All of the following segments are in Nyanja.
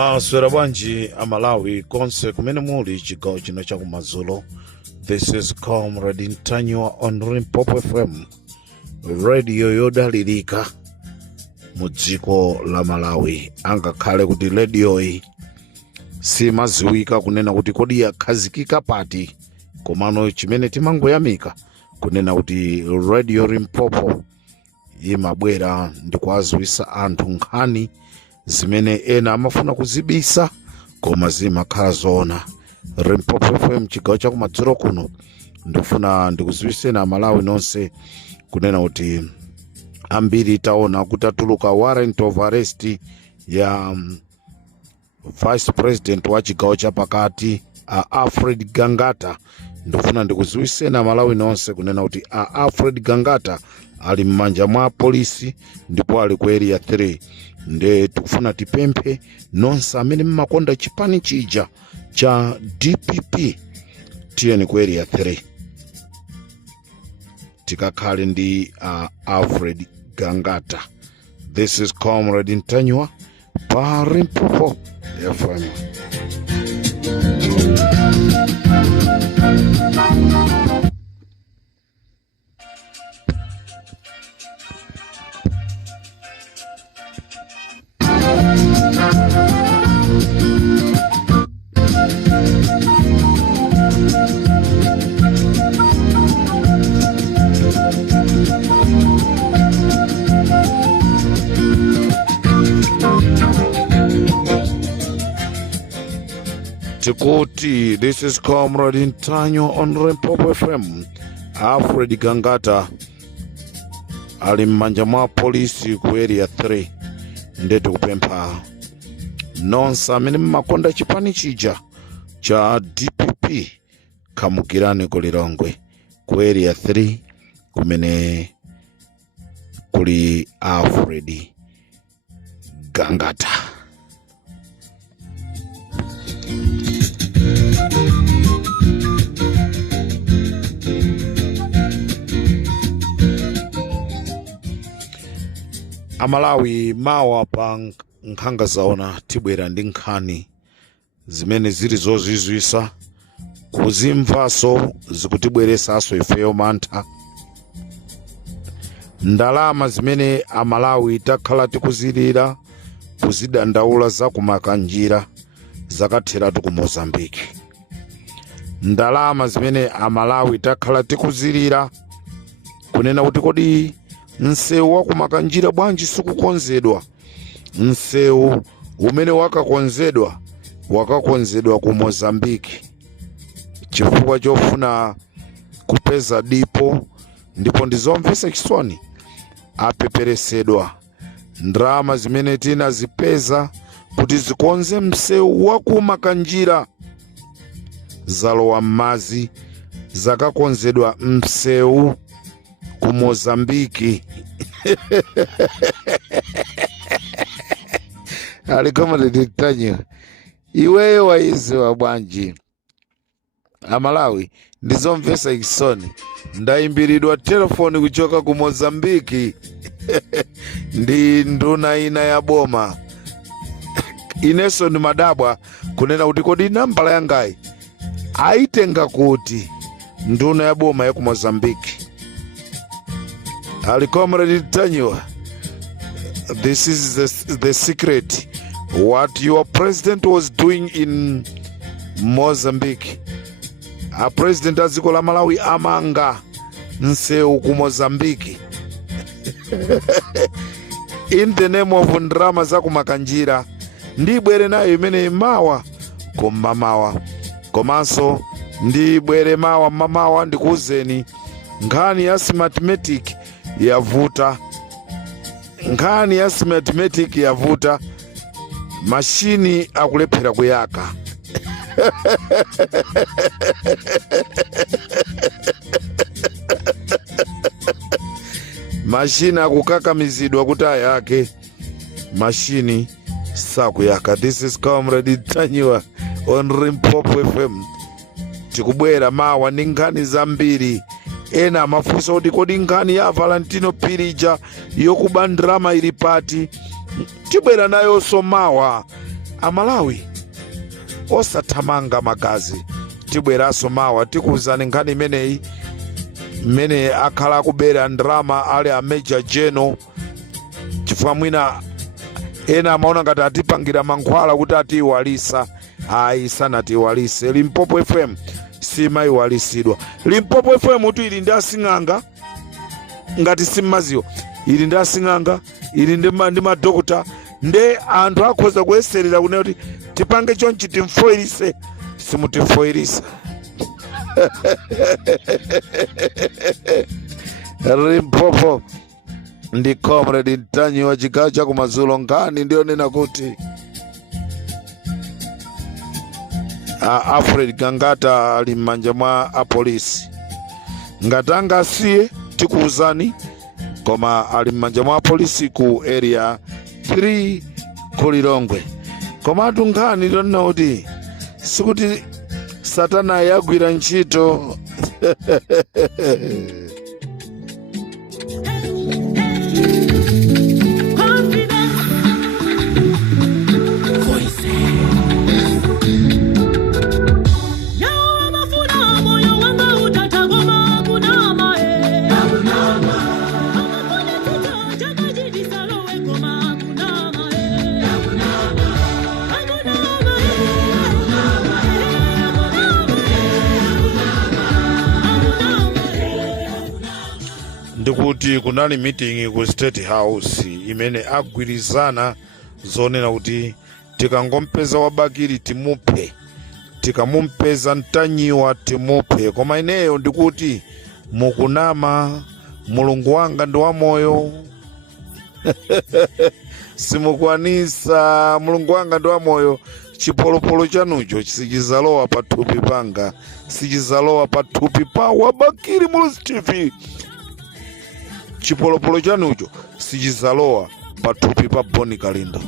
Mwaswera bwanji Amalawi konse kumene muli chigawo chino cha kumadzulo. This is Comrade Ntanywa on Limpopo FM, radio yodalirika mu dziko la Malawi. Angakhale kuti radio iyi simaziwika kunena kuti kodi yakhazikika pati, komano chimene timangoyamika kunena kuti radio Limpopo imabwera ndi kuwazwisa anthu nkhani zimene ena amafuna kuzibisa koma zimakhala zoona. Limpopo FM chigawo cha kumadzulo kuno ndifuna ndikuziwiseni Amalawi nonse kunena kuti ambiri taona kutatuluka warrant of arrest ya Vice President wa chigawo cha pakati Alfred Gangata. Ndifuna ndikuziwiseni Amalawi nonse kunena kuti Alfred Gangata ali mmanja mwa polisi ndipo ali ku area 3. Nde tikufuna tipemphe nonse amene mmakonda chipani chija cha DPP tiyeni ku area 3 tikakhale ndi Alfred Gangata. This is Comrade Ntanywa pa Limpopo FM. Tikuti, this is Comrade Ntanywa on Limpopo FM. Alfred Gangata ali mmanja mwa polisi ku area 3. Nde tikupempha nonse amene mmakonda chipani chija cha DPP kamukirane ku Lilongwe ku area 3 kumene kuli Alfred Gangata. Amalawi mawa pa nkhanga zaona tibwera ndi nkhani zimene zili zozizwisa kuzimvaso zikutibweresaso ifeyo mantha. Ndalama zimene Amalawi takhala tikuzilira kuzidandaula za kumakanjira zakatheratu ku Mozambique. Ndalama zimene Amalawi takhala tikuzilira kunena kuti kodi nsewu wa kumakanjira bwanji sikukonzedwa. Nsewu umene wakakonzedwa ku Mozambique chifukwa chofuna kupeza dipo, ndipo ndizomvesa chisoni apeperesedwa. Ndalama zimene tinazipeza kuti zikonze msewu wa kumakanjira zalowa m'madzi, zakakonzedwa msewu ku Mozambique. Comrade Ntanywa, iweyo waiziwa bwanji? Amalawi ndizomvesa chisoni ndayimbiridwa telefoni kuchoka ku Mozambique ndi nduna ina ya boma. Ineso ndi madabwa kunena kuti kodi nambala yangayi aitenga kuti nduna ya boma ya ku Mozambique. Comrade Ntanywa, this is the secret what your president was doing in Mozambique. A president aziko la Malawi amanga nsewu ku Mozambique in the name of ndrama za kumakanjira. Ndibwere nayo imene mawa kumamawa komanso ndibwere mawa mamawa ndikuuzeni nkhani ya mathematic yavuta. Nkhani ya mathematic yavuta, mashini akulephera kuyaka. Mashini akukakamizidwa kuti ayake, mashini sakuyaka. This is Comrade Ntanywa on Limpopo FM. Tikubwera mawa ndi nkhani zambiri. Ena amafunsa kuti kodi nkhani ya Valentino Pilija yokuba ndrama ili pati. Tibwera nayo somawa. Amalawi osathamanga magazi. Tibweraso mawa tikuwuzani nkhani imeneyi mmene akhala akubera ndrama ali a Major General chifukwa mwina ena amaona ngati atipangira mankhwala kuti atiiwalisa. Ayi sanatiiwalise. Limpopo FM simayiwalisidwa. Limpopo FM uti ili ndi asing'anga ngati simmaziwo, ili ndi asing'anga, ili ndi madokota, nde anthu akhoza kuyeserera kunena kuti tipange chonchi timfoyirise. Simutifoyirisa. Limpopo ndi Comrade Ntanyi wa chigawo cha kumadzulo. Nkhani ndiyo nena kuti Alfred Gangata ali m'manja mwa apolisi. Ngati angasiye tikuwuzani, koma ali m'manja mwa apolisi ku area 3 ku Lilongwe. Komatu nkhani ndiyo nena kuti sikuti Satana yagwira ntchito. Ndikuti kunali meeting ku State House imene agwirizana zonena kuti tikangompeza wabakiri timuphe, tikamumpeza Ntanyiwa timuphe. Koma ineyo ndikuti mukunama, Mulungu wanga ndi wamoyo. Simukwanisa, Mulungu wanga ndi wamoyo. Chipolopolo chanucho sichizalowa pathupi panga, sichizalowa pathupi pa wabakiri Muluzi TV. Chipolopolo chanucho sichizalowa pathupi pa Boni Kalinda.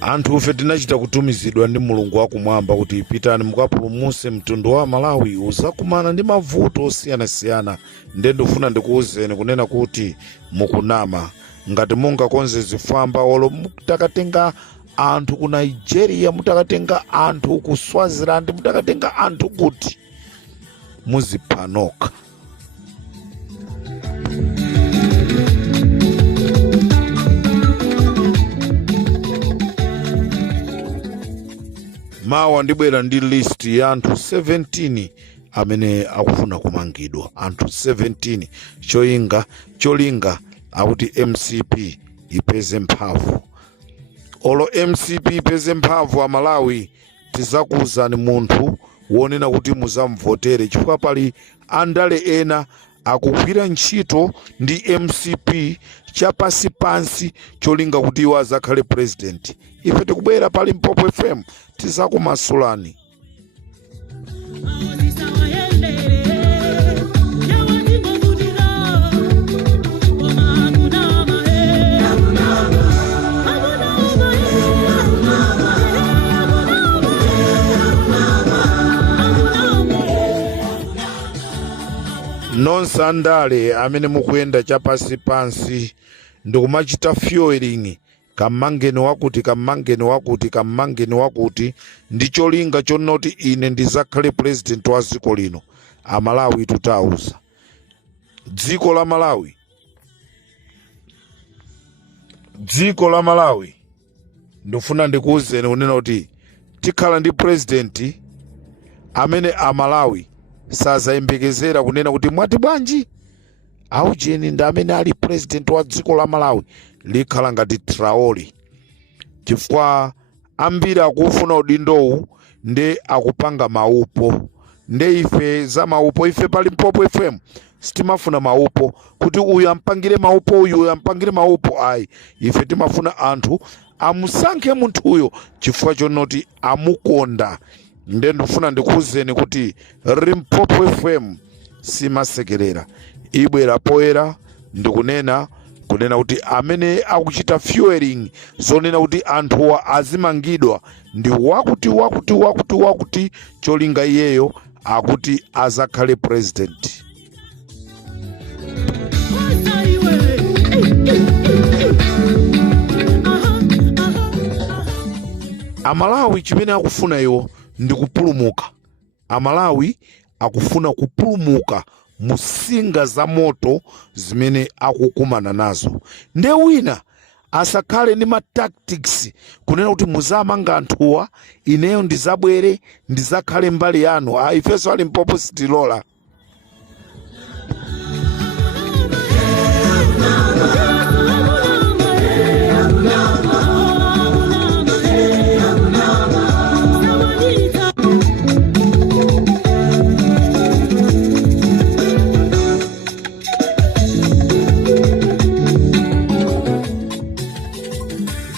Anthu ufe tinachita kutumizidwa ndi Mulungu wakumwamba kuti pitani mukapulumuse mtundu wa Malawi uzakumana ndi mavuto osiyanasiyana. Ndendofuna ndikuwuzeni kunena kuti mukunama ngati mungakonze zifamba olo mutakatenga anthu ku Nigeria, mutakatenga anthu ku Swaziland, mutakatenga anthu kuti muzipanoka. Mawa ndibwera ndi list ya anthu 17 amene akufuna kumangidwa. Anthu 17 cholinga akuti MCP ipeze mphamvu. Olo MCP ipeze mphamvu a Malawi tizakuwuzani munthu wonena kuti muzamvotere chifukwa pali andale ena akugwira ntchito ndi MCP chapasipansi cholinga kuti iwo azakhale president. Ife tikubwera pali Limpopo FM tizakumasulani. Nonse andale amene mukuyenda chapasipansi ndikumachita fueling kamangeni wakuti ndi cholinga chonoti ine ndizakhale president wa dziko lino. Amalawi tutauza dziko la Malawi ndifuna ndikuwuzeni kunena kuti tikhala ndi president amene Amalawi sazayembekezera kunena kuti mwati bwanji aujeni ndi amene ali president wa dziko la Malawi likhala ngati Traore. Chifukwa ambiri akufuna udindowu nde akupanga maupo. Nde ife za maupo, ife pali Limpopo FM sitimafuna maupo kuti uyu ampangire maupo, uyu ampangire maupo. Ayi, ife timafuna anthu amusankhe munthuyo chifukwa chonoti amukonda. Nde ndifuna ndikuwuzeni kuti Limpopo FM simasekerera, ibwera poyera ndikunena kuti amene akuchita fueling zonena kuti anthuwa azimangidwa ndi wakuti cholinga iyeyo akuti azakhale president. Amalawi chimene akufuna iwo ndi kupulumuka. Amalawi akufuna kupulumuka musinga za moto zimene akukumana nazo. Nde wina asakhale ndi ma tactics kunena kuti muzamanga anthuwa, ineyo ndizabwere ndizakhale mbali yanu. Ifenso ali Limpopo sitilola.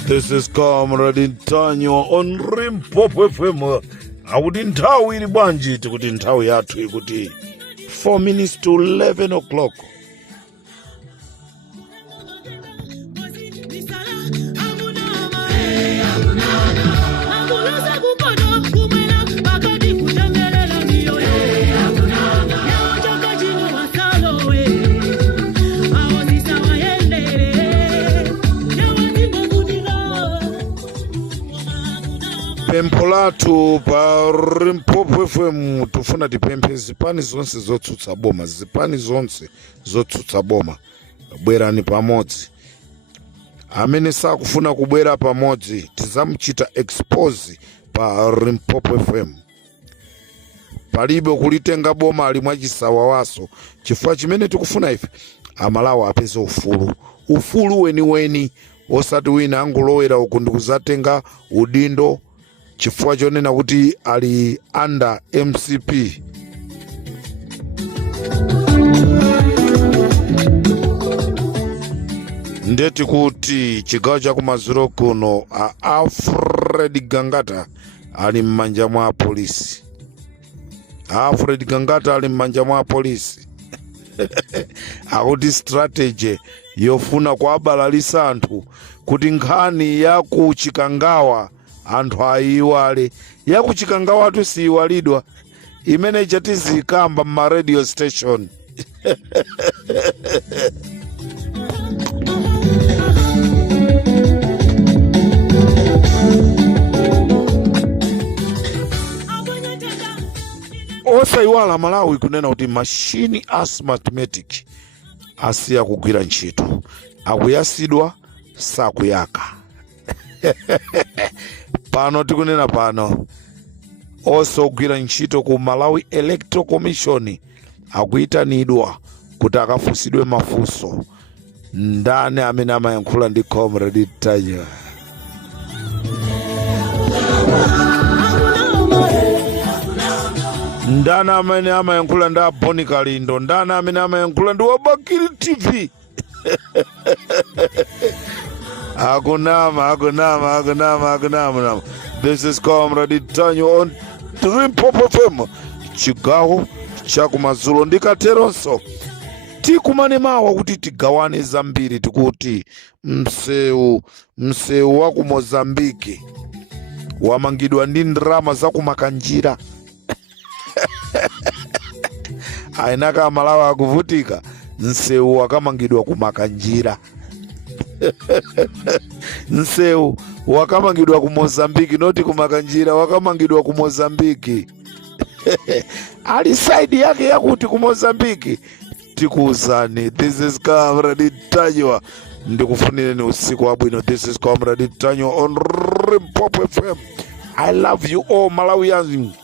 This is Comrade Ntanyo on Limpopo FM. Akuti nthawi ili bwanji tikuti nthawi yathu ikuti 4 minutes to 11 o'clock. Pempho lathu pa Limpopo FM tufuna tipemphe zipani zonse zotsutsa boma, zipani zonse zotsutsa boma, bwerani pamodzi. Amene sakufuna kubwera pamodzi tizamuchita expose pa Limpopo FM. Palibe kulitenga boma ali mwachisawawaso. Chifukwa chimene tikufuna ife Amalawi apeze ufulu weni osati wina angulowera uku ndikuzatenga udindo chifukwa chonena kuti ali under MCP. Ndeti kuti chigawo cha kumadzulo kuno Alfred Gangata ali m'manja mwa polisi. Alfred Gangata ali m'manja mwa polisi. Akuti strategy yofuna kuabalalisa anthu kuti nkhani ya kuchikangawa anthu ayiwale. Ya kuchikangawa atu siyiwalidwa, imene chatizikamba ma radio station. Osayiwala Malawi kunena kuti machine as mathematic asiya kugwira ntchito, akuyasidwa sakuyaka. Pano tikunena pano osogwira ntchito ku Malawi Electoral Commission akuyitanidwa kuti akafusidwe mafunso. Ndani amene amayankhula ndi Comrade Ntanyo? Ndani amene amayankhula ndi Boni Kalindo? Ndani amene amayankhula ndi Wabakiri TV? Akunama. This is Comrade Ntanyo on Limpopo FM, chigawo cha kumadzulo. Ndikateronso tikumane mawa kuti tigawane zambiri, tikuti msewu wa ku Mozambique wamangidwa ndi ndrama za kumakanjira. Ainaka Amalawi akuvutika, msewu wakamangidwa kumakanjira. Msewu wakamangidwa ku Mozambique, noti kumakanjira, wakamangidwa ku Mozambique. Ali side yake yakuti ku Mozambique. Tikuuzani, this is Comrade Ntanyo. Ndikufunireni usiku wabwino. This is Comrade Ntanyo on Limpopo FM. I love you all Malawians.